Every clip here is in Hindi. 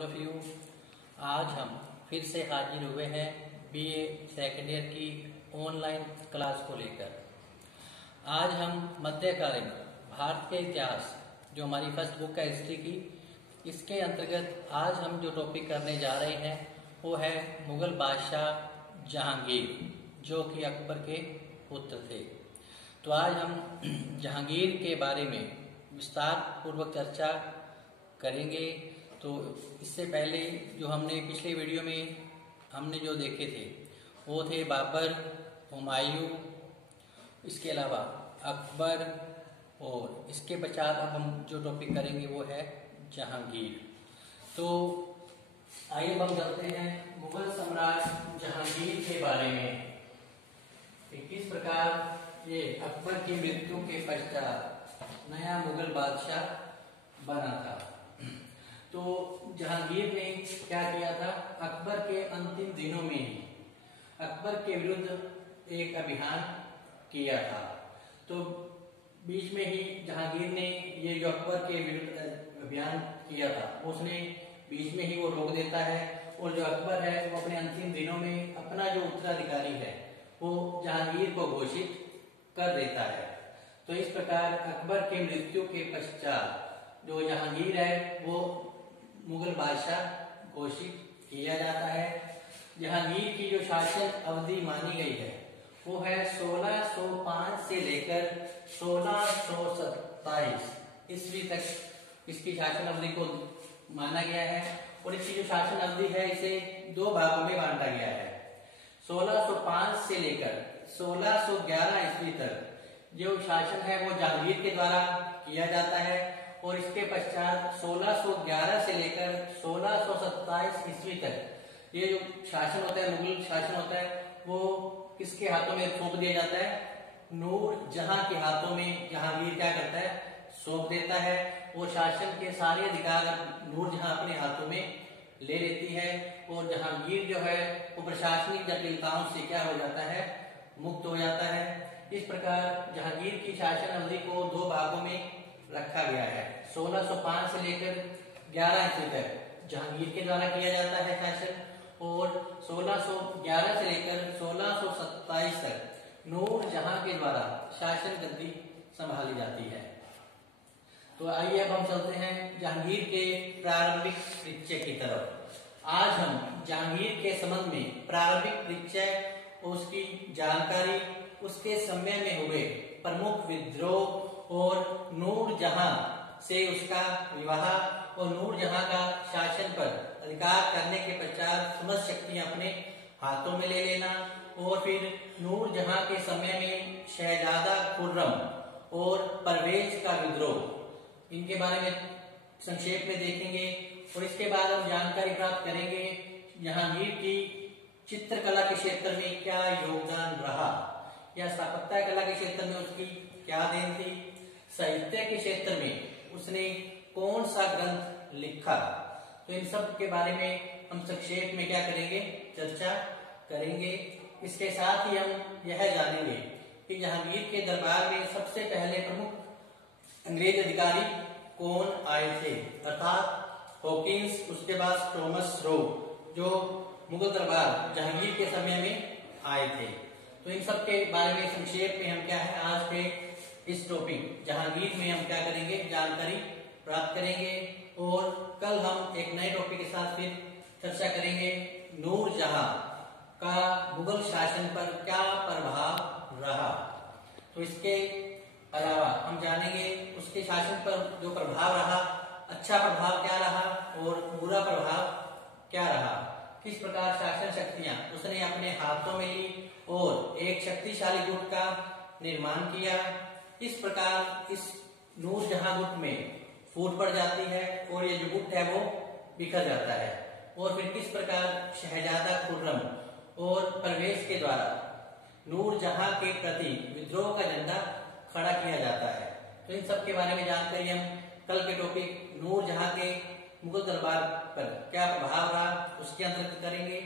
All of you. आज हम फिर से हाजिर हुए हैं बीए सेकेंड ईयर की ऑनलाइन क्लास को लेकर। आज हम मध्यकालीन भारत के इतिहास, जो हमारी फर्स्ट बुक है हिस्ट्री की, इसके अंतर्गत आज हम जो टॉपिक करने जा रहे हैं वो है मुगल बादशाह जहांगीर, जो कि अकबर के पुत्र थे। तो आज हम जहांगीर के बारे में विस्तार पूर्वक चर्चा करेंगे। तो इससे पहले जो हमने पिछले वीडियो में हमने जो देखे थे वो थे बाबर, हुमायूं, इसके अलावा अकबर, और इसके पश्चात अब हम जो टॉपिक करेंगे वो है जहांगीर। तो आइए हम चलते हैं मुगल सम्राट जहांगीर के बारे में कि किस प्रकार ये अकबर की मृत्यु के पश्चात नया मुगल बादशाह बना था। तो जहांगीर ने क्या किया था, अकबर के अंतिम दिनों में ही अकबर के विरुद्ध एक अभियान किया था। तो बीच में ही जहांगीर ने ये जो अकबर के विरुद्ध अभियान किया था उसने बीच में ही वो रोक देता है, और जो अकबर है वो अपने अंतिम दिनों में अपना जो उत्तराधिकारी है वो जहांगीर को घोषित कर देता है। तो इस प्रकार अकबर के मृत्यु के पश्चात जो जहांगीर है वो मुगल बादशाह घोषित किया जाता है। जहांगीर की जो शासन अवधि मानी गई है वो है 1605 से लेकर 1627 ईस्वी तक इसकी शासन अवधि को माना गया है। और इसकी जो शासन अवधि है इसे दो भागों में बांटा गया है। 1605 से लेकर 1611 ईस्वी तक जो शासन है वो जहांगीर के द्वारा किया जाता है, और इसके पश्चात 1611 से लेकर 1627 ईस्वी तक ये जो शासन होता है, मुगल शासन होता है, वो किसके हाथों में सौंप दिया जाता है, नूर जहां के हाथों में जहांगीर क्या करता है, सौंप देता है। वो शासन के सारे अधिकार नूर जहां अपने हाथों में ले लेती है, और जहांगीर जो है वो प्रशासनिक जटिलताओं से क्या हो जाता है, मुक्त हो जाता है। इस प्रकार जहांगीर की शासन अवधि को दो भागों में रखा गया है। 1605 से लेकर 11 ईस्वी तक जहांगीर के द्वारा किया जाता है शासन, और 1611 से लेकर 1627 तक नूर जहां के द्वारा शासन गद्दी संभाली जाती है। तो आइए अब हम चलते हैं जहांगीर के प्रारंभिक परिचय की तरफ। आज हम जहांगीर के संबंध में प्रारंभिक परिचय, उसकी जानकारी, उसके समय में हुए प्रमुख विद्रोह और नूर जहां से उसका विवाह और नूर जहां का शासन पर अधिकार करने के पश्चात समस्त शक्तियां अपने हाथों में ले लेना, और फिर नूर जहां के समय में शहजादा खुर्रम और परवेज का विद्रोह, इनके बारे में संक्षेप में देखेंगे। और इसके बाद हम जानकारी प्राप्त करेंगे जहांगीर की चित्रकला के क्षेत्र में क्या योगदान रहा, या स्थापत्य कला के क्षेत्र में उसकी क्या देन थी, साहित्य के क्षेत्र में उसने कौन सा ग्रंथ लिखा। तो इन सब के बारे में हम संक्षेप में क्या करेंगे, चर्चा करेंगे। इसके साथ ही हम यह जानेंगे कि जहांगीर के दरबार में सबसे पहले प्रमुख अंग्रेज अधिकारी कौन आए थे, अर्थात हॉकिंस, उसके बाद थॉमस रो, जो मुगल दरबार जहांगीर के समय में आए थे। तो इन सब के बारे में संक्षेप में हम क्या है आज के इस टॉपिक जहांगीर में हम क्या करेंगे, जानकारी प्राप्त करेंगे। और कल हम एक नए टॉपिक के साथ फिर चर्चा करेंगे नूर जहां का मुगल शासन पर क्या प्रभाव रहा। तो इसके अलावा हम जानेंगे उसके शासन पर जो प्रभाव रहा, अच्छा प्रभाव क्या रहा और बुरा प्रभाव क्या रहा, किस प्रकार शासन शक्तियां उसने अपने हाथों में ली और एक शक्तिशाली गुट का निर्माण किया। इस प्रकार इस नूर जहां गुट में फूट पड़ जाती है और ये जो गुट है वो बिखर जाता है, और फिर किस प्रकार शहजादा खुर्रम और परवेज के द्वारा नूर जहां के प्रति विद्रोह का झंडा खड़ा किया जाता है। तो इन सब के बारे में जानकारी हम कल के टॉपिक नूर जहां के मुगल दरबार पर क्या प्रभाव रहा उसके अंतर्गत करेंगे।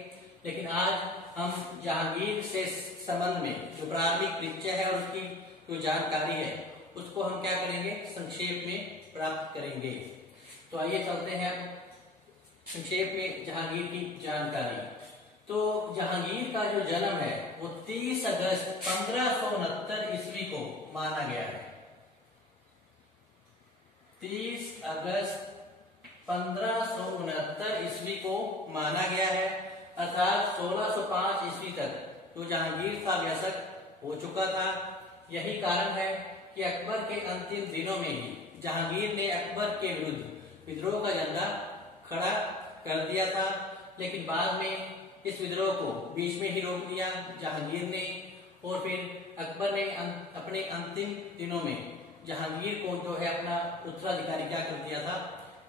लेकिन आज हम जहांगीर से संबंध में जो प्रारंभिक परिचय है और उसकी जो जानकारी है उसको हम क्या करेंगे, संक्षेप में प्राप्त करेंगे। तो आइए चलते हैं संक्षेप में जहांगीर की जानकारी। तो जहांगीर का जो जन्म है वो 30 अगस्त 1569 ईस्वी को माना गया है। 30 अगस्त 1569 ईस्वी को माना गया है, अर्थात 1605 ईस्वी तक तो जहांगीर था वयस्क हो चुका था। यही कारण है कि अकबर के अंतिम दिनों में ही जहांगीर ने अकबर के विरुद्ध विद्रोह का झंडा खड़ा कर दिया था, लेकिन बाद में इस विद्रोह को बीच में ही रोक दिया जहांगीर ने, और फिर अकबर ने अपने अंतिम दिनों में जहांगीर को जो है अपना उत्तराधिकारी क्या कर दिया था,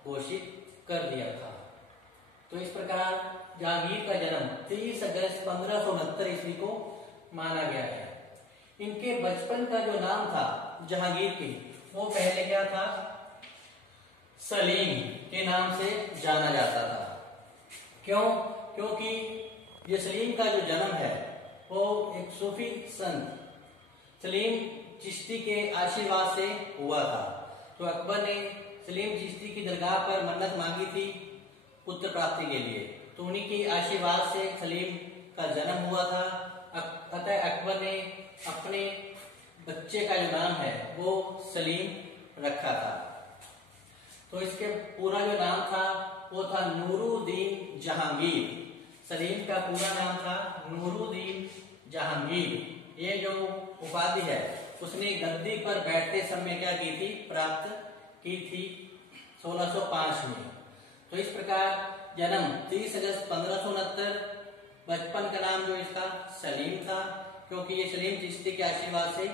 घोषित कर दिया था। तो इस प्रकार जहांगीर का जन्म 30 अगस्त 1569 ईस्वी को माना गया है। इनके बचपन का जो नाम था जहांगीर के, वो पहले क्या था, सलीम के नाम से जाना जाता था। क्यों? क्योंकि ये सलीम का जो जन्म है वो एक सूफी संत सलीम चिश्ती के आशीर्वाद से हुआ था। तो अकबर ने सलीम चिश्ती की दरगाह पर मन्नत मांगी थी पुत्र प्राप्ति के लिए, तो उन्हीं के आशीर्वाद से सलीम का जन्म हुआ था। अतः अकबर ने अपने बच्चे का जो नाम है वो सलीम रखा था। तो इसके पूरा जो नाम था वो था नूरुद्दीन जहांगीर। सलीम का पूरा नाम था नूरुद्दीन जहांगीर। ये जो उपाधि है उसने गद्दी पर बैठते समय क्या की थी, प्राप्त की थी 1605 में। तो इस प्रकार जन्म 30 अगस्त 1569, बचपन का नाम जो इसका सलीम था, क्योंकि ये सलीम चिश्ती के आशीर्वाद से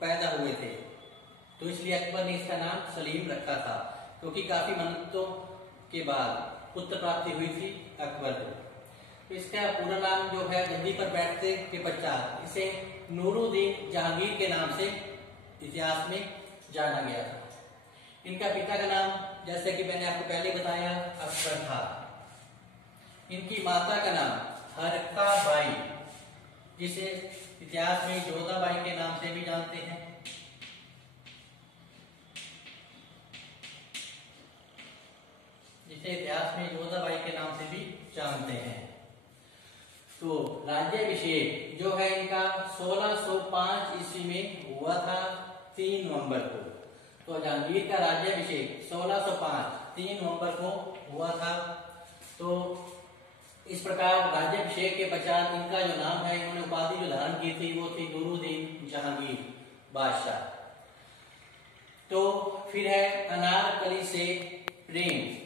पैदा हुए थे, तो इसलिए अकबर ने इसका नाम सलीम रखा था, क्योंकि काफी मन्नतों के बाद पुत्र प्राप्ति हुई थी अकबर को। तो इसका पूरा नाम जो है गद्दी पर बैठते के पश्चात इसे नूरुद्दीन जहांगीर के नाम से इतिहास में जाना गया था। इनका पिता का नाम, जैसे कि मैंने आपको पहले बताया, अकबर था। इनकी माता का नाम हरका बाई, जिसे इतिहास में जोधाबाई के नाम से भी जानते हैं। जिसे इतिहास में जोधाबाई के नाम से भी जानते हैं। तो राज्याभिषेक जो है इनका 1605 ईस्वी में हुआ था 3 नवंबर को। तो जहांगीर का राज्याभिषेक 1605 3 नवंबर को हुआ था। तो इस प्रकार राज्याभिषेक के पश्चात इनका जो नाम है, इन्होंने उपाधि जो धारण की थी वो थी नूरुद्दीन जहांगीर बादशाह। तो फिर है अनारकली से प्रेम।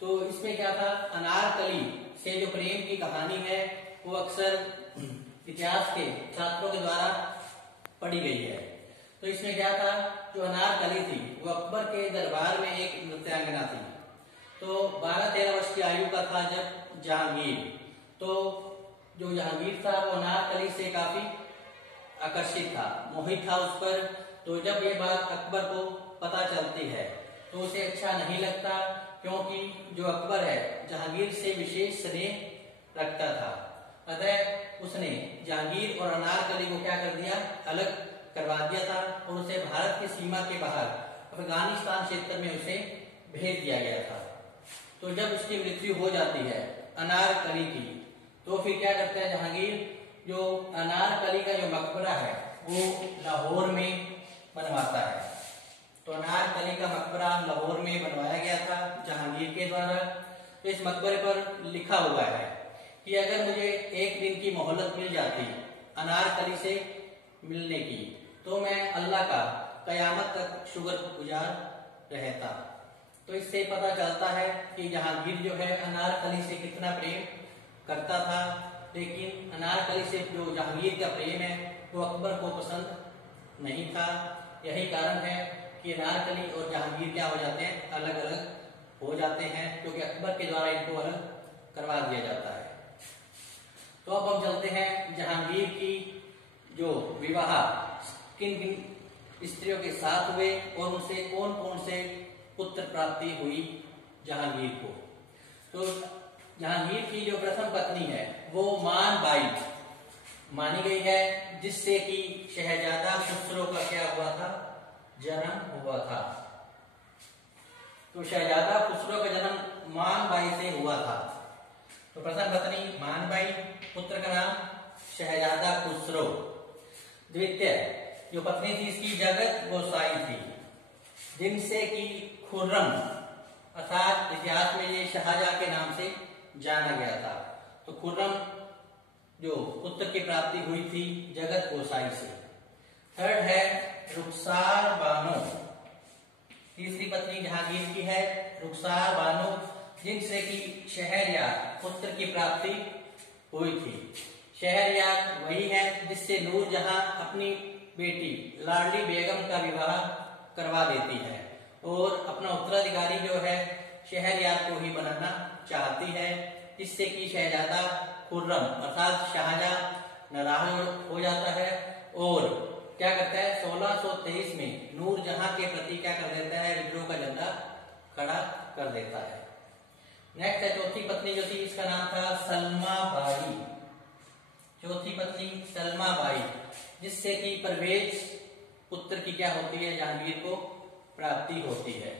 तो इसमें क्या था, अनारकली से जो प्रेम की कहानी है वो अक्सर इतिहास के छात्रों के द्वारा पढ़ी गई है। तो इसमें क्या था, जो अनारकली थी वो अकबर के दरबार में एक नृत्यांगना थी। तो 12-13 वर्ष की आयु का था जब जहांगीर, तो जो जहांगीर था वो अनारकली से काफी आकर्षित था, मोहित था उस पर। तो जब ये बात अकबर को पता चलती है तो उसे अच्छा नहीं लगता, क्योंकि जो अकबर है जहांगीर से विशेष स्नेह रखता था। अतः उसने जहांगीर और अनारकली को क्या कर दिया, अलग करवा दिया था, और उसे भारत की सीमा के बाहर अफगानिस्तान क्षेत्र में उसे भेज दिया गया था। तो जब उसकी मृत्यु हो जाती है अनारकली की, तो फिर क्या करता है जहांगीर, जो अनारकली का जो मकबरा है वो लाहौर में बनवाता है। तो अनारकली का मकबरा लाहौर में बनवाया गया था जहांगीर के द्वारा। तो इस मकबरे पर लिखा हुआ है कि अगर मुझे एक दिन की मोहलत मिल जाती अनारकली से मिलने की, तो मैं अल्लाह का कयामत तक शुक्रगुजार रहता। तो इससे पता चलता है कि जहांगीर जो है अनारकली से कितना प्रेम करता था, लेकिन अनारकली से जो जहांगीर का प्रेम है वो अकबर को पसंद नहीं था। यही कारण है कि अनारकली और जहांगीर क्या हो जाते हैं, अलग अलग हो जाते हैं, क्योंकि अकबर के द्वारा इनको अलग करवा दिया जाता है। तो अब हम चलते हैं जहांगीर की जो विवाह किन किन स्त्रियों के साथ हुए और उनसे कौन कौन से पुत्र प्राप्ति हुई जहांगीर को। तो जहांगीर की जो प्रथम पत्नी है वो मान बाई मानी गई है, जिससे कि शहजादा खुसरो का क्या हुआ था, जन्म हुआ था। तो शहजादा खुसरो का जन्म मान खुसरो। द्वितीय जो पत्नी थी इसकी जगत गोसाई थी, जिनसे कि खुर्रम अर्थात इतिहास में ये शाहजहां के नाम से जाना गया था। तो खुर्रम जो पुत्र की प्राप्ति हुई थी जगत गोसाई से। थर्ड है रुखसार बानो, तीसरी पत्नी जहांगीर की है रुखसार बानो, जिनसे कि शहरयार पुत्र की प्राप्ति हुई थी। शहरयार वही है जिससे नूरजहां अपनी बेटी लाडली बेगम का विवाह करवा देती है और अपना उत्तराधिकारी जो है शहरयार को ही बनाना चाहती है, जिससे कि शहजादा खुर्रम अर्थात शाहजहां नाराज हो जाता है और क्या करता है 1623 में नूरजहां के प्रति क्या कर देता है, विद्रोह का झंडा खड़ा कर देता है। नेक्स्ट है चौथी पत्नी जो थी, इसका नाम था सलमा बाई। चौथी पत्नी सलमा बाई, जिससे कि परवेज पुत्र की क्या होती है, जहांगीर को प्राप्ति होती है।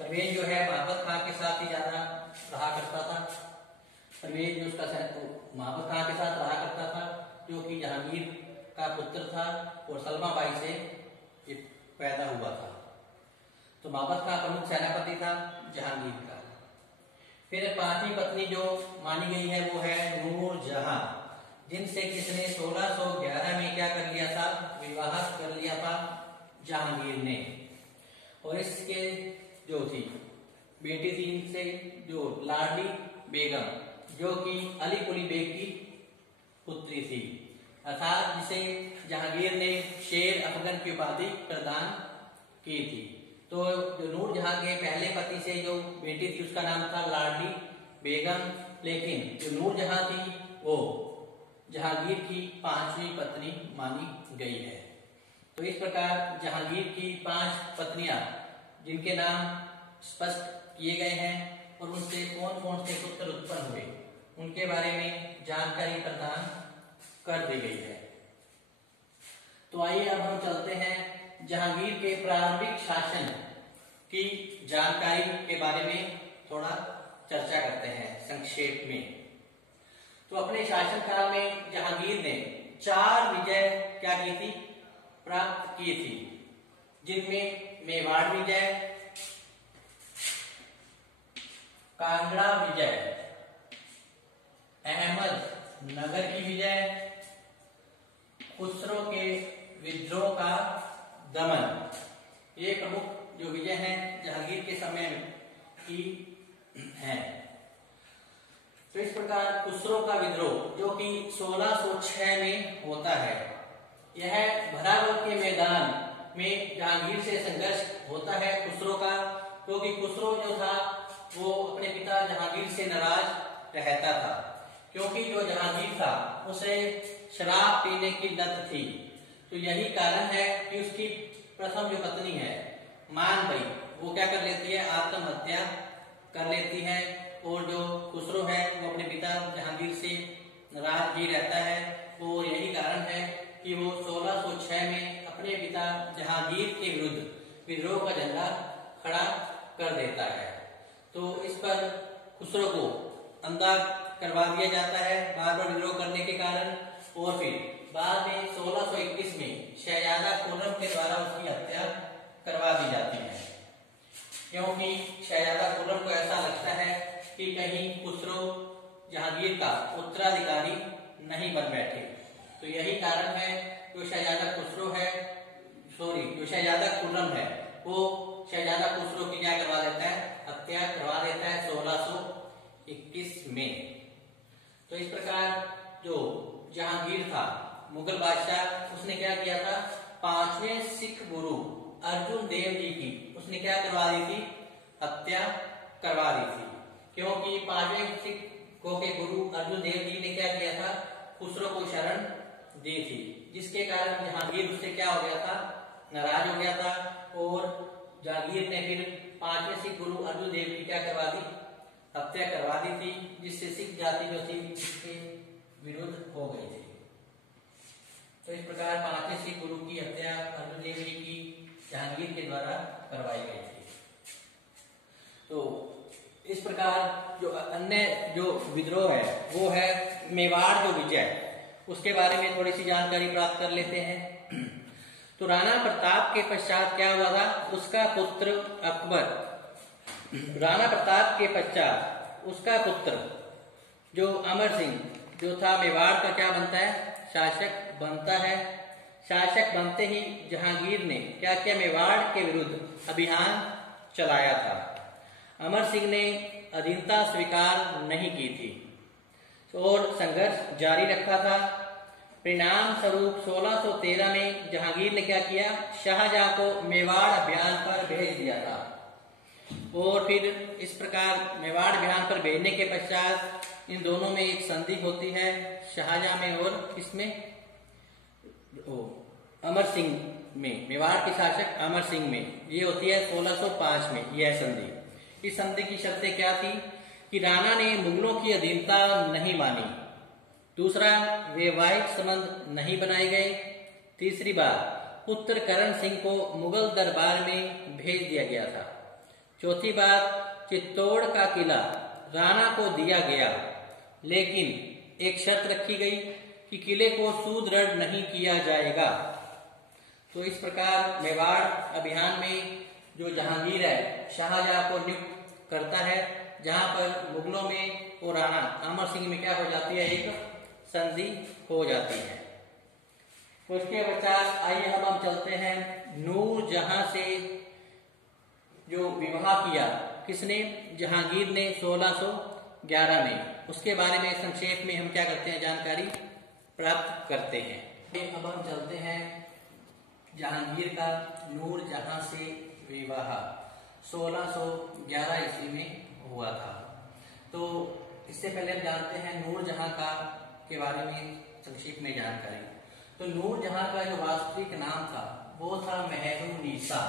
परवेज जो है महाबत खां के साथ ही ज्यादा रहा करता था। परवेज जो उसका महाबत खां के साथ रहा करता था, जो कि जहांगीर का पुत्र था और सलमा बाई से पैदा हुआ था। तो महाबत खां प्रमुख सेनापति था जहांगीर का। फिर पांचवी पत्नी जो मानी गई है वो है नूरजहां, जिनसे किसने 1611 में क्या कर लिया था, विवाह कर लिया था जहांगीर ने। और इसके जो थी बेटी थी इनसे जो लाडली बेगम, जो कि अली कुली बेग की पुत्री थी, अर्थात जिसे जहांगीर ने शेर अफगन की उपाधि प्रदान की थी। तो जो नूरजहां के पहले पति से जो बेटी थी उसका नाम था लाडली बेगम, लेकिन जो नूरजहां थी वो जहांगीर की पांचवी पत्नी मानी गई है। तो इस प्रकार जहांगीर की 5 पत्नियां जिनके नाम स्पष्ट किए गए हैं और उनसे कौन कौन से पुत्र उत्पन्न हुए उनके बारे में जानकारी प्रदान कर दी गई है। तो आइए अब हम चलते हैं जहांगीर के प्रारंभिक शासन की जानकारी के बारे में थोड़ा चर्चा करते हैं संक्षेप में। तो अपने शासनकाल में जहांगीर ने 4 विजय क्या की थी, प्राप्त की थी, जिनमें मेवाड़ विजय, कांगड़ा विजय, अहमद नगर की विजय, खुसरो के विद्रोह का दमन, ये प्रमुख जो विजय हैं जहांगीर के समय की हैं। तो इस प्रकार खुसरो का विद्रोह जो कि 1606 में होता है, यह भरावर के मैदान में जहांगीर से संघर्ष होता है खुसरो का, क्योंकि खुसरो जो था वो अपने पिता जहांगीर से नाराज रहता था, क्योंकि जो जहांगीर था उसे शराब पीने की लत थी। तो यही कारण है कि उसकी प्रथम जो पत्नी है मानबई, वो क्या कर लेती है, आत्महत्या कर लेती है, और जो खुसरो है वो अपने पिता जहांगीर से नाराज ही रहता है। और यही कारण है कि वो 1606 में अपने पिता जहांगीर के विरुद्ध विद्रोह का झंडा खड़ा कर देता है। तो इस पर खुसरो को अंधा करवा दिया जाता है बार बार विद्रोह करने के कारण, और फिर बाद में 1621 में शहजादा खुर्रम के द्वारा उसकी हत्या करवा दी जाती है, क्योंकि शहजादा खुर्रम को ऐसा लगता है कि कहीं खुसरो जहांगीर का उत्तराधिकारी नहीं बन बैठे। तो यही कारण है जो शहजादा खुसरो है, जो शहजादा खुर्रम है, वो शहजादा खुसरो की क्या करवा देता है, हत्या करवा देता है 1621 में। तो इस प्रकार जो जहांगीर था मुगल बादशाह, उसने क्या किया था, 5वें सिख गुरु अर्जुन देव जी की उसने क्या करवा दी थी, हत्या करवा दी थी, क्योंकि 5वें सिखों के गुरु अर्जुन देव जी ने क्या किया था, खुसरो को शरण दी थी, जिसके कारण जहांगीर उससे क्या हो गया था, नाराज हो गया था। और जहांगीर ने फिर 5वें सिख गुरु अर्जुन देव की क्या करवा दी, हत्या करवा दी थी, जिससे सिख जाति जो थी इसके विरुद्ध हो गई थी। तो इस प्रकार 5वें सिख गुरु की हत्या अर्जुन देव जी की जहांगीर के द्वारा करवाई गई थी। तो इस प्रकार जो अन्य जो विद्रोह है वो है मेवाड़ जो विजय, उसके बारे में थोड़ी सी जानकारी प्राप्त कर लेते हैं। तो राणा प्रताप के पश्चात क्या हुआ था, उसका पुत्र अकबर, राणा प्रताप के पश्चात उसका पुत्र जो अमर सिंह जो था मेवाड़ का क्या बनता है, शासक बनता है। शासक बनते ही जहांगीर ने क्या किया, मेवाड़ के विरुद्ध अभियान चलाया था। अमर सिंह ने अधीनता स्वीकार नहीं की थी और संघर्ष जारी रखा था। परिणाम स्वरूप 1613 में जहांगीर ने क्या किया, शाहजहां को मेवाड़ अभियान पर भेज दिया था। और फिर इस प्रकार मेवाड़ अभियान पर भेजने के पश्चात इन दोनों में एक संधि होती है, शाहजहां में और इसमें अमर सिंह में, मेवाड़ के शासक अमर सिंह में, ये होती है 1605 में यह संधि। इस संधि की शर्तें क्या थी कि राणा ने मुगलों की अधीनता नहीं मानी, दूसरा वैवाहिक संबंध नहीं बनाए गए, तीसरी बात पुत्र करण सिंह को मुगल दरबार में भेज दिया गया था, चौथी बात चित्तौड़ का किला राणा को दिया गया, लेकिन एक शर्त रखी गई कि किले को सुदृढ़ नहीं किया जाएगा। तो इस प्रकार मेवाड़ अभियान में जो जहांगीर है शाहजहां को नियुक्त करता है, जहां पर मुगलों में और राणा अमर सिंह में क्या हो जाती है, एक संधि हो जाती है। उसके पश्चात आइए हम चलते हैं नूरजहां से जो विवाह किया किसने, जहांगीर ने 1611 में, उसके बारे में संक्षेप में हम क्या करते हैं, जानकारी प्राप्त करते हैं। अब हम चलते हैं जहांगीर का नूरजहां से विवाह 1611 ईस्वी में हुआ था। तो इससे पहले हम जानते हैं नूरजहां का के बारे में संक्षेप में जानकारी। तो नूरजहां का जो वास्तविक नाम था वो था मेहरुन्निसा।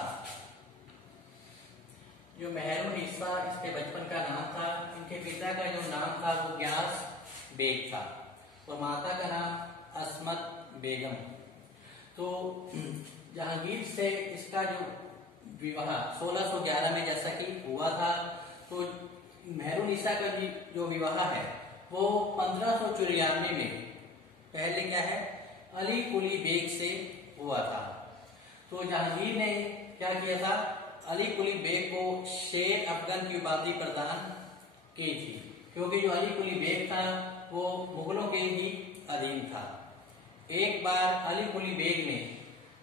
जो मेहरुन्निसा इसके बचपन का नाम था। इनके पिता का जो नाम था वो ग्यास बेग था और माता का नाम अस्मत बेगम। तो जहांगीर से इसका जो विवाह 1611 में जैसा कि हुआ था, तो मेहरुन्निसा का जो विवाह है वो 1594 में पहले क्या है, अली कुली बेग से हुआ था। तो जहांगीर ने क्या किया था, अली कुली बेग को शेर अफगन की उपाधि प्रदान की थी, क्योंकि जो अली कुली बेग था वो मुगलों के ही अधीन था। एक बार अली कुली बेग ने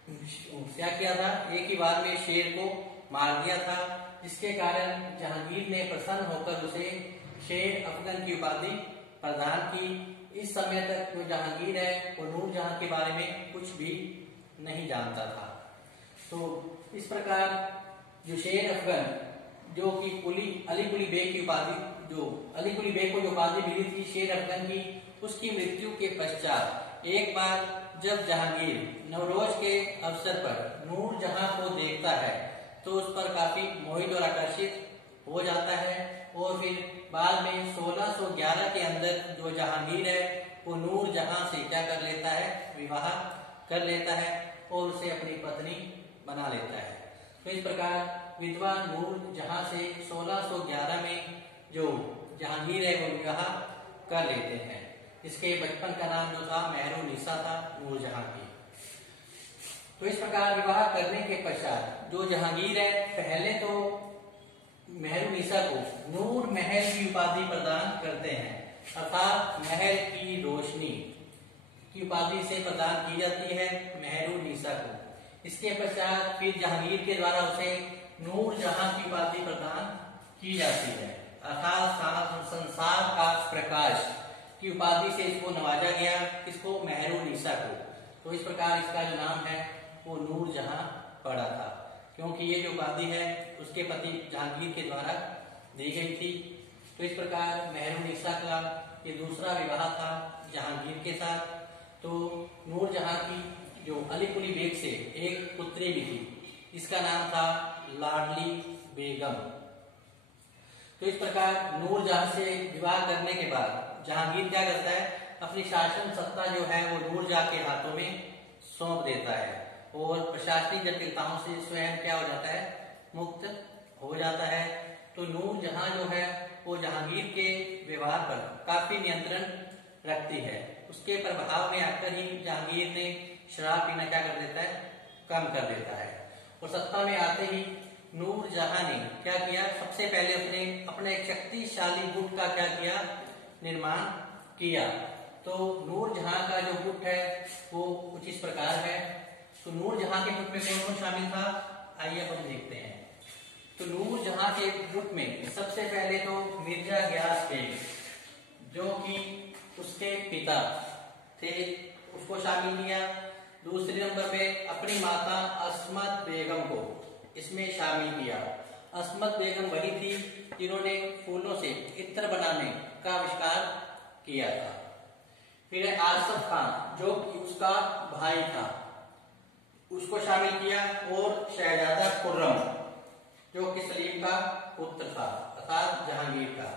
क्या किया था, एक ही बार में शेर को मार दिया था, जिसके कारण जहांगीर ने प्रसन्न होकर उसे शेर अफगन की उपाधि प्रदान की। इस समय तक जो जहांगीर है वो नूरजहां के बारे में कुछ भी नहीं जानता था। तो इस प्रकार जो शेर अफगन जो कि अली कुली बेग की उपाधि, जो अली कुली बेग को जो उपाधि मिली थी शेर अफगन की, उसकी मृत्यु के पश्चात एक बार जब जहांगीर नवरोज के अवसर पर नूरजहां को देखता है तो उस पर काफी मोहित और आकर्षित हो जाता है और फिर बाद में 1611 के अंदर जो जहांगीर है वो नूरजहां से क्या कर लेता है, विवाह कर लेता है और उसे अपनी पत्नी बना लेता है। तो इस प्रकार विधवा नूरजहां से 1611 में जो जहांगीर है वो विवाह कर लेते हैं। इसके बचपन का नाम जो था मेहरुन्निसा था नूरजहां की। तो इस प्रकार विवाह करने के पश्चात जो जहांगीर है पहले तो मेहरुन्निसा को नूर महल की उपाधि प्रदान करते हैं, अर्थात महल की रोशनी की उपाधि से प्रदान की जाती है मेहरुन्निसा को। इसके पश्चात फिर जहांगीर के द्वारा उसे नूरजहां की उपाधि प्रदान की जाती है, अर्थात संसार का प्रकाश की उपाधि से इसको नवाजा गया, इसको मेहरुन्निसा को। तो इस प्रकार इसका जो नाम है वो नूरजहां पड़ा था, क्योंकि ये जो उपाधि है उसके पति जहांगीर के द्वारा दी गई थी। तो इस प्रकार मेहरुन्निसा का ये दूसरा विवाह था जहांगीर के साथ। तो नूरजहां की जो अली कुली बेग से एक पुत्री भी थी, इसका नाम था लाडली बेगम। तो इस प्रकार नूरजहां से विवाह करने के बाद जहांगीर क्या करता है, अपनी शासन सत्ता जो है वो नूरजहां के हाथों में सौंप देता है और प्रशासनिक जटिलताओं से स्वयं क्या हो जाता है, मुक्त हो जाता है। तो नूरजहां जो है वो जहांगीर के व्यवहार पर काफी नियंत्रण रखती है। उसके प्रभाव में आकर ही जहांगीर ने शराब पीना क्या कर देता है, कम कर देता है। और सत्ता में आते ही नूरजहां ने क्या किया, सबसे पहले उसने अपने एक शक्तिशाली गुट का क्या किया, निर्माण किया। तो नूरजहां का जो गुट है वो कुछ इस प्रकार है। तो नूरजहां के गुट में कौन कौन शामिल था, आइए हम देखते हैं। तो नूरजहां के गुट में सबसे पहले तो मिर्जा गयास बेग, जो कि उसके पिता थे, उसको शामिल किया। दूसरे नंबर पे अपनी माता अस्मत बेगम को इसमें शामिल किया। अस्मत बेगम वही थी जिन्होंने फूलों से इत्र बनाने का आविष्कार किया था। फिर आसफ खान जो कि उसका भाई था, उसको शामिल किया। और शहजादा खुर्रम जो कि सलीम का पुत्र था अर्थात जहांगीर का,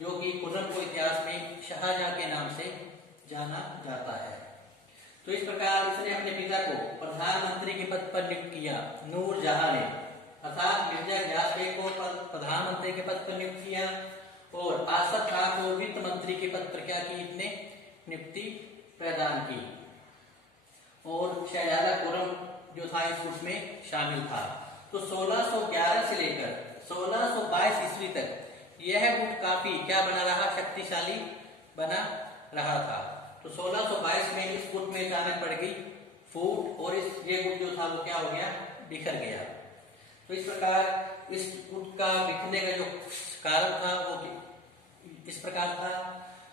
जो कि खुर्रम को इतिहास में शाहजहां के नाम से जाना जाता है। तो इस प्रकार इसने अपने पिता को प्रधानमंत्री के पद पर नियुक्त किया नूरजहां ने, अर्थात मिर्जा गयास बेग को प्रधानमंत्री के पद पर नियुक्त किया और आसफ खां को वित्त मंत्री के पद पर क्या की, इसने नियुक्ति प्रदान की। और शहजादा खुर्रम जो था इस गुट में शामिल था। तो 1611 से लेकर 1622 ईस्वी तक यह गुट काफी क्या बना रहा, शक्तिशाली बना रहा था। तो 1622 में इस गुट में अचानक पड़ गई फूट और ये गुट जो था वो क्या हो गया, बिखर गया। तो इस प्रकार इस गुट का बिखरने का जो कारण था वो इस प्रकार था।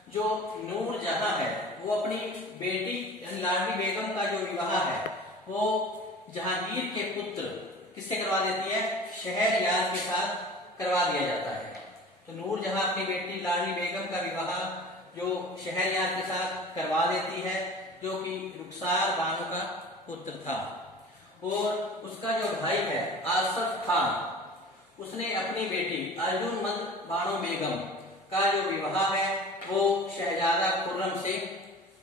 जो नूरजहां है वो अपनी बेटी लाडली बेगम का जो विवाह है वो जहांगीर के पुत्र किससे करवा देती है, शहरयार के साथ करवा दिया जाता है। तो नूरजहां अपनी बेटी लाडली बेगम का विवाह जो शहरयार के साथ करवा देती है, जो कि रुखसार बानो का पुत्र था। और उसका जो भाई है आसफ खान, उसने अपनी बेटी अर्जुनमंद बानो बेगम का जो विवाह है वो शहजादा खुर्रम से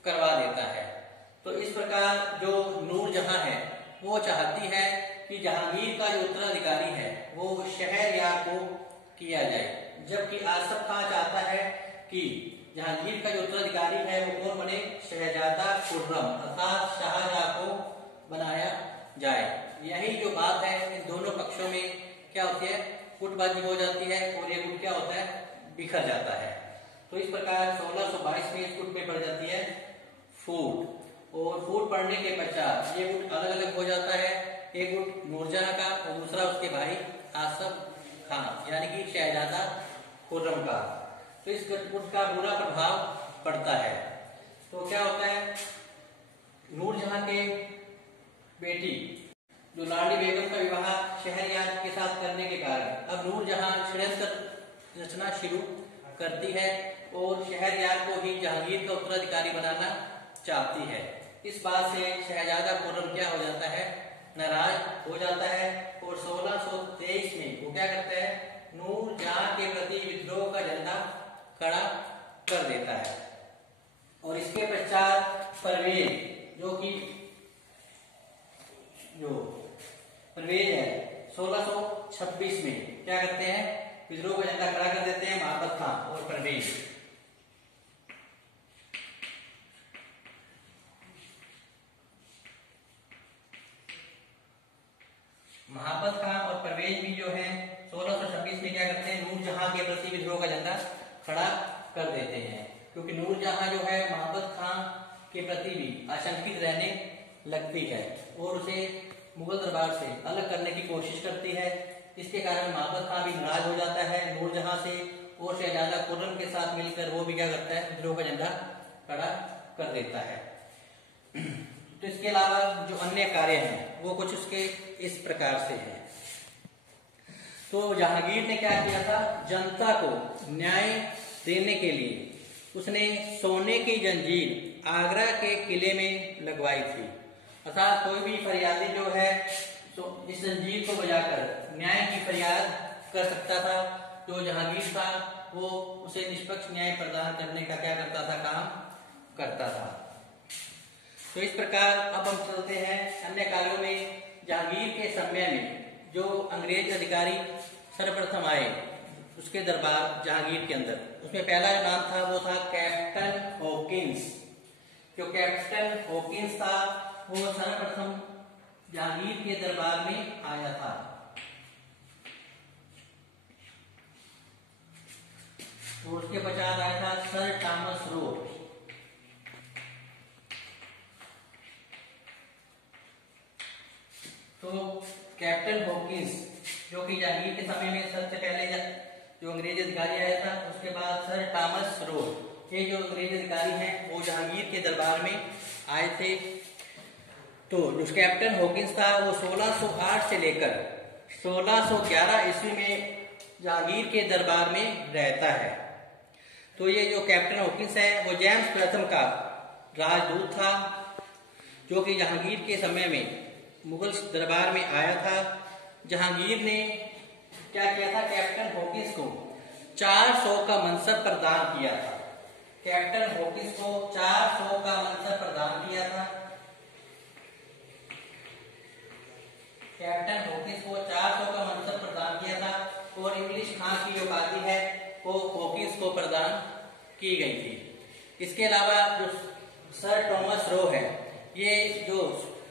करवा देता है। तो इस प्रकार जो नूरजहां है वो चाहती है कि जहांगीर का जो उत्तराधिकारी है वो शहरयार को किया जाए, जबकि आसफ खां चाहता है कि जहांगीर का जो उत्तराधिकारी है वो कौन बने, शहजादा खुर्रम अर्थात शाहजहां को बनाया जाए। यही जो बात है इन दोनों पक्षों में क्या होती है, गुटबाजी हो जाती है और ये गुट क्या होता है, बिखर जाता है। तो इस प्रकार 1622 में इस गुट में पड़ जाती है फूट। और फूट पड़ने के पश्चात ये गुट अलग अलग हो जाता है, एक गुट नूरजहां का और दूसरा उसके भाई आसफ खान यानी कि शहजादा खुर्रम का। तो इस गुट का बुरा प्रभाव पड़ता है। तो क्या होता है, नूरजहां के बेटी जो लाडली बेगम का विवाह शहरयार के साथ करने के कारण अब नूरजहां षड्यंत्र रचना शुरू करती है और शहरयार को ही जहांगीर का उत्तराधिकारी बनाना चाहती है। इस बात से शहजादा खुर्रम क्या हो जाता है, नाराज हो जाता है और 1623 में वो क्या करता है, नूरजहां के प्रति विद्रोह का झंडा खड़ा कर देता है। और इसके पश्चात परवेज है 1626 में क्या करते हैं, विद्रोह का झंडा खड़ा कर देते हैं महाबत खां और परवेज। महाबत खां और परवेज भी जो है 1626 में क्या करते हैं, नूरजहां के प्रति विद्रोह का झंडा खड़ा कर देते हैं, क्योंकि नूरजहां जो है महाबत खां के प्रति भी आशंकित रहने लगती है और उसे मुगल दरबार से अलग करने की कोशिश करती है। इसके कारण महाबत खां भी नाराज हो जाता है नूरजहां से और शहजादा खुर्रम के साथ मिलकर वो भी क्या करता है, विद्रोह का झंडा खड़ा कर देता है। तो इसके अलावा जो अन्य कार्य हैं वो कुछ उसके इस प्रकार से हैं। तो जहांगीर ने क्या किया था, जनता को न्याय देने के लिए उसने सोने की जंजीर आगरा के किले में लगवाई थी, अर्थात कोई भी फरियादी जो है तो इस जंजीर को बजाकर न्याय की फरियाद कर सकता था। जो जहांगीर था वो उसे निष्पक्ष न्याय प्रदान करने का क्या करता था, काम करता था। तो इस प्रकार अब हम चलते हैं अन्य कार्यों में। जहांगीर के समय में जो अंग्रेज अधिकारी सर्वप्रथम आए उसके दरबार जहांगीर के अंदर, उसमें पहला जो नाम था वो था कैप्टन हॉकिंस। जो कैप्टन हॉकिंस था वो सर्वप्रथम जहांगीर के दरबार में आया था। तो उसके पश्चात आया था सर थॉमस रो। तो कैप्टन हॉकिंस जो कि जहांगीर के समय में सबसे पहले जो अंग्रेज अधिकारी आया था, उसके बाद सर थॉमस रो, ये जो अंग्रेज अधिकारी हैं वो जहांगीर के दरबार में आए थे। तो जो कैप्टन हॉकिंस था वो 1608 से लेकर 1611 ईस्वी में जहांगीर के दरबार में रहता है। तो ये जो कैप्टन हॉकिंस है वो जेम्स प्रथम का राजदूत था, जो कि जहांगीर के समय में मुगल दरबार में आया था। जहांगीर ने क्या किया था, कैप्टन हॉकिंस को 400 का मनसब प्रदान किया था। कैप्टन हॉकिंस को 400 का मनसब प्रदान किया था। कैप्टन हॉकिंस को 400 का मनसब प्रदान किया था और इंग्लिश खां की जो उपाधि है वो हॉकिंस को प्रदान की गई थी। इसके अलावा जो सर थॉमस रो है, ये जो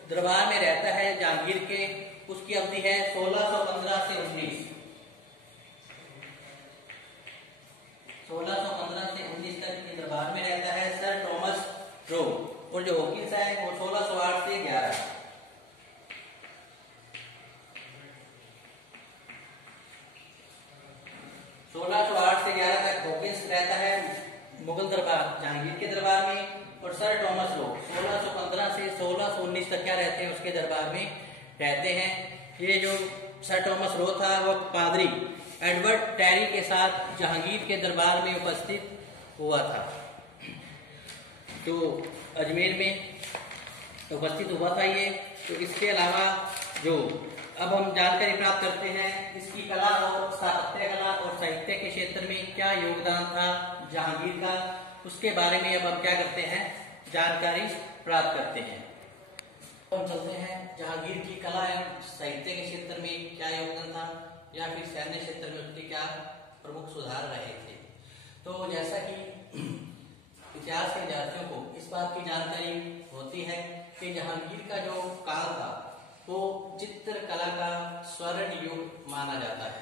दरबार में रहता है जहांगीर के, उसकी अवधि है 1615 से 19। 1615 से 19 तक के दरबार में रहता है सर थॉमस रो। और जो हॉकिंस है वो 1608 से 11। 1608 से 11 तक हॉकिंस रहता है मुगल दरबार जहांगीर के दरबार में, और सर थॉमस रो 1615 से 1619 तक क्या रहते हैं, उसके दरबार में रहते हैं। ये जो सर थॉमस रो था वो पादरी एडवर्ड टेरी के साथ जहांगीर के दरबार में उपस्थित हुआ था। तो अजमेर में उपस्थित हुआ था ये। तो इसके अलावा जो अब हम जानकारी प्राप्त करते हैं इसकी कला और स्थापत्य कला और साहित्य के क्षेत्र में क्या योगदान था जहांगीर का, उसके बारे में अब हम क्या करते हैं, जानकारी प्राप्त करते हैं। हम चलते हैं जहांगीर की कला एवं साहित्य के क्षेत्र में क्या योगदान था या फिर सैन्य क्षेत्र में उसके क्या प्रमुख सुधार रहे थे। तो जैसा कि इतिहास के विद्यार्थियों को इस बात की जानकारी होती है कि जहांगीर का जो काल था वो चित्रकला का स्वर्ण युग माना जाता है।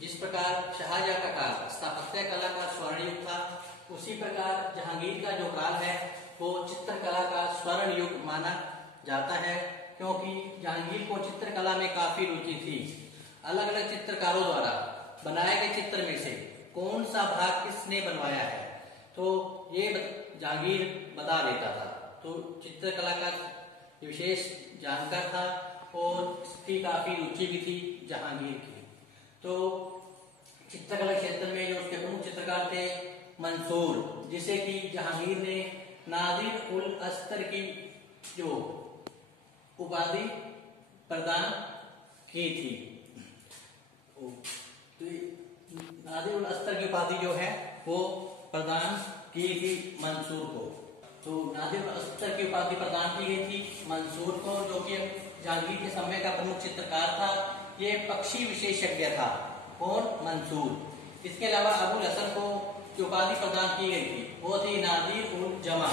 जिस प्रकार शाहजहां का काल स्थापत्य कला का स्वर्ण युग था, उसी प्रकार जहांगीर का जो काल है वो चित्रकला का स्वर्ण युग माना जाता है, क्योंकि जहांगीर को चित्रकला में काफी रुचि थी। अलग अलग चित्रकारों द्वारा बनाए गए चित्र में से कौन सा भाग किसने बनवाया है, तो ये जहांगीर बता देता था। तो चित्रकला का विशेष जानकार था और इसकी काफी रुचि भी थी जहांगीर की। तो चित्रकला क्षेत्र में जो उसके प्रमुख चित्रकार थे मंसूर, जिसे कि जहांगीर ने नादिर उल अस्तर की जो उपाधि प्रदान की थी। तो नादिर उल अस्तर की उपाधि जो है वो प्रदान की थी मंसूर को। तो नादिर उल अस्तर की उपाधि प्रदान की गई थी मंसूर को, जो कि जहांगीर के समय का प्रमुख चित्रकार था। ये पक्षी विशेषज्ञ था, कौन, मंसूर। इसके अलावा अबुल हसन को जो उपाधि प्रदान की गई थी वो थी नादिर उल जमा।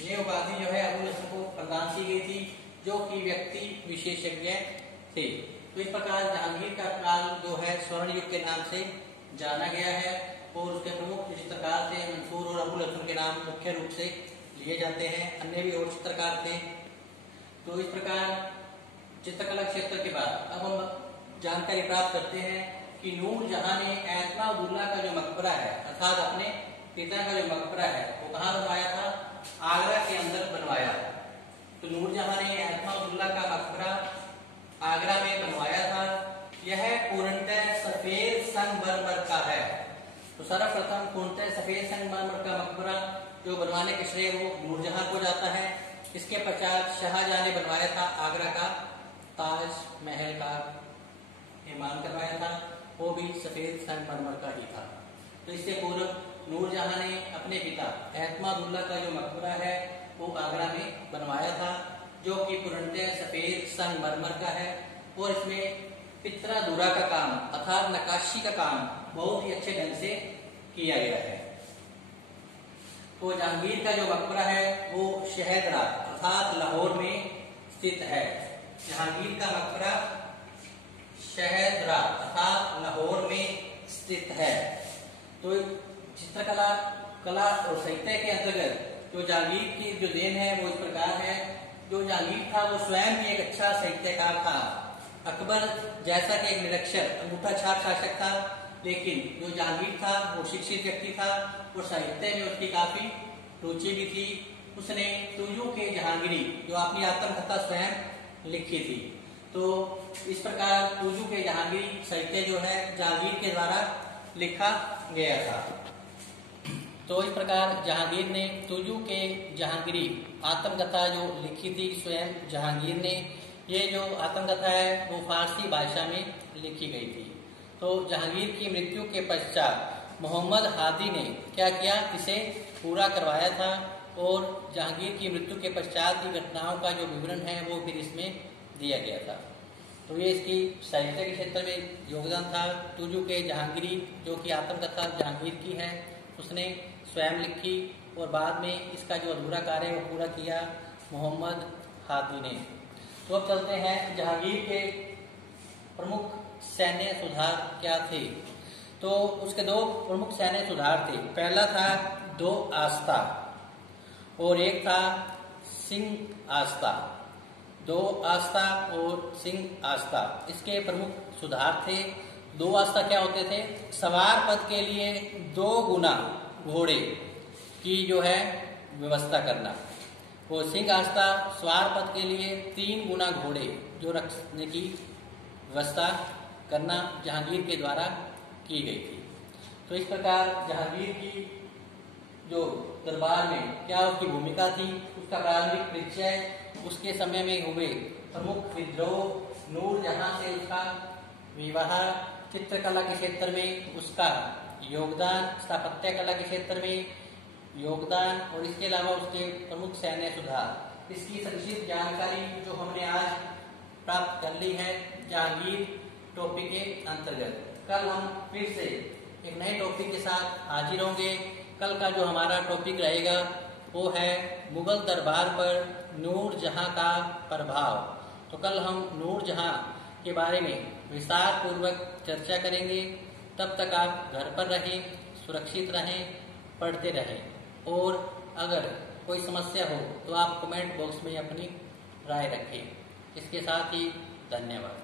ये उपाधि जो है अबुल हसन को प्रदान की गई थी, जो कि व्यक्ति विशेषज्ञ थे। तो इस प्रकार जहांगीर का काल जो है स्वर्ण युग के नाम से जाना गया है और उसके प्रमुख चित्रकार थे मंसूर और अबुल हसन के नाम मुख्य रूप से लिए जाते हैं। अन्य भी और चित्रकार थे। तो इस प्रकार चित्रकला क्षेत्र के बाद अब हम जानकारी प्राप्त करते हैं कि नूरजहां ने एतमादुल्लाह का जो मकबरा है, अर्थात अपने पिता का जो मकबरा है, वो कहाँ बनवाया था, आगरा के अंदर बनवाया था। तो नूरजहां ने एतमादुल्लाह का मकबरा आगरा में बनवाया था। यह पूर्णतः सफेद संगमरमर का है। तो सर्वप्रथम पूर्णतः सफेद संगमरमर का मकबरा जो बनवाने के श्रेय वो नूरजहां को जाता है। इसके पश्चात शाहजहां ने बनवाया था आगरा का ताज महल का निर्माण करवाया था, वो भी सफेद संगमरमर का ही था। तो इससे पूर्व नूरजहां ने अपने पिता एतमादुल्लाह का जो मकबरा है वो आगरा में बनवाया था, जो कि पूर्णतः सफेद संगमरमर का है और इसमें पितरादुरा का काम अर्थात नक्काशी का काम बहुत ही अच्छे ढंग से किया गया है। तो जहांगीर का जो मकबरा है वो शहदरा अर्थात लाहौर में स्थित है। जहांगीर का मकबरा शहदरा अर्थात लाहौर में स्थित है। तो चित्रकला कला और साहित्य के अंतर्गत जो जहांगीर की जो देन है वो इस प्रकार है। जो जहांगीर था वो स्वयं भी एक अच्छा साहित्यकार था। अकबर जैसा कि एक निरक्षर अंगूठा छाप शासक था, लेकिन जो जहांगीर था वो शिक्षित व्यक्ति था और साहित्य में उसकी काफी रुचि भी थी। उसने तुजू के जहांगीरी जो अपनी आत्मकथा स्वयं लिखी थी। तो इस प्रकार तुजू के जहांगीरी साहित्य जो है जहांगीर के द्वारा लिखा गया था। तो इस प्रकार जहांगीर ने तुजू के जहांगीरी आत्मकथा जो लिखी थी स्वयं जहांगीर ने, ये जो आत्मकथा है वो फारसी भाषा में लिखी गई थी। तो जहांगीर की मृत्यु के पश्चात मोहम्मद हादी ने क्या किया, इसे पूरा करवाया था और जहांगीर की मृत्यु के पश्चात की घटनाओं का जो विवरण है वो फिर इसमें दिया गया था। तो ये इसकी साहित्य के क्षेत्र में योगदान था। तुजू के जहांगीरी जो कि आत्मकथा जहांगीर की है उसने स्वयं लिखी और बाद में इसका जो अधूरा कार्य वो पूरा किया मोहम्मद हादी ने। तो अब चलते हैं जहांगीर के प्रमुख सैन्य सुधार क्या थे। तो उसके दो प्रमुख सैन्य सुधार थे। पहला था 2 आस्था और एक था सिंह आस्था। 2 आस्था और सिंह आस्था इसके प्रमुख सुधार थे। 2 आस्था क्या होते थे, सवार पद के लिए 2 गुना घोड़े की जो है व्यवस्था करना। वो सिंह आस्था सवार पद के लिए 3 गुना घोड़े जो रखने की व्यवस्था करना जहांगीर के द्वारा की गई थी। तो इस प्रकार जहांगीर की जो दरबार में क्या उसकी भूमिका थी, उसका प्रारंभिक परिचय, उसके समय में हुए प्रमुख विद्रोह, नूरजहां से उसका विवाह, चित्रकला के क्षेत्र में उसका योगदान, स्थापत्य कला के क्षेत्र में योगदान और इसके अलावा उसके प्रमुख सैन्य सुधार, इसकी संक्षिप्त जानकारी जो हमने आज प्राप्त कर ली है जहांगीर टॉपिक के अंतर्गत। कल हम फिर से एक नए टॉपिक के साथ हाजिर होंगे। कल का जो हमारा टॉपिक रहेगा वो है मुगल दरबार पर नूरजहां का प्रभाव। तो कल हम नूरजहां के बारे में विस्तार पूर्वक चर्चा करेंगे। तब तक आप घर पर रहें, सुरक्षित रहें, पढ़ते रहें और अगर कोई समस्या हो तो आप कमेंट बॉक्स में अपनी राय रखें। इसके साथ ही धन्यवाद।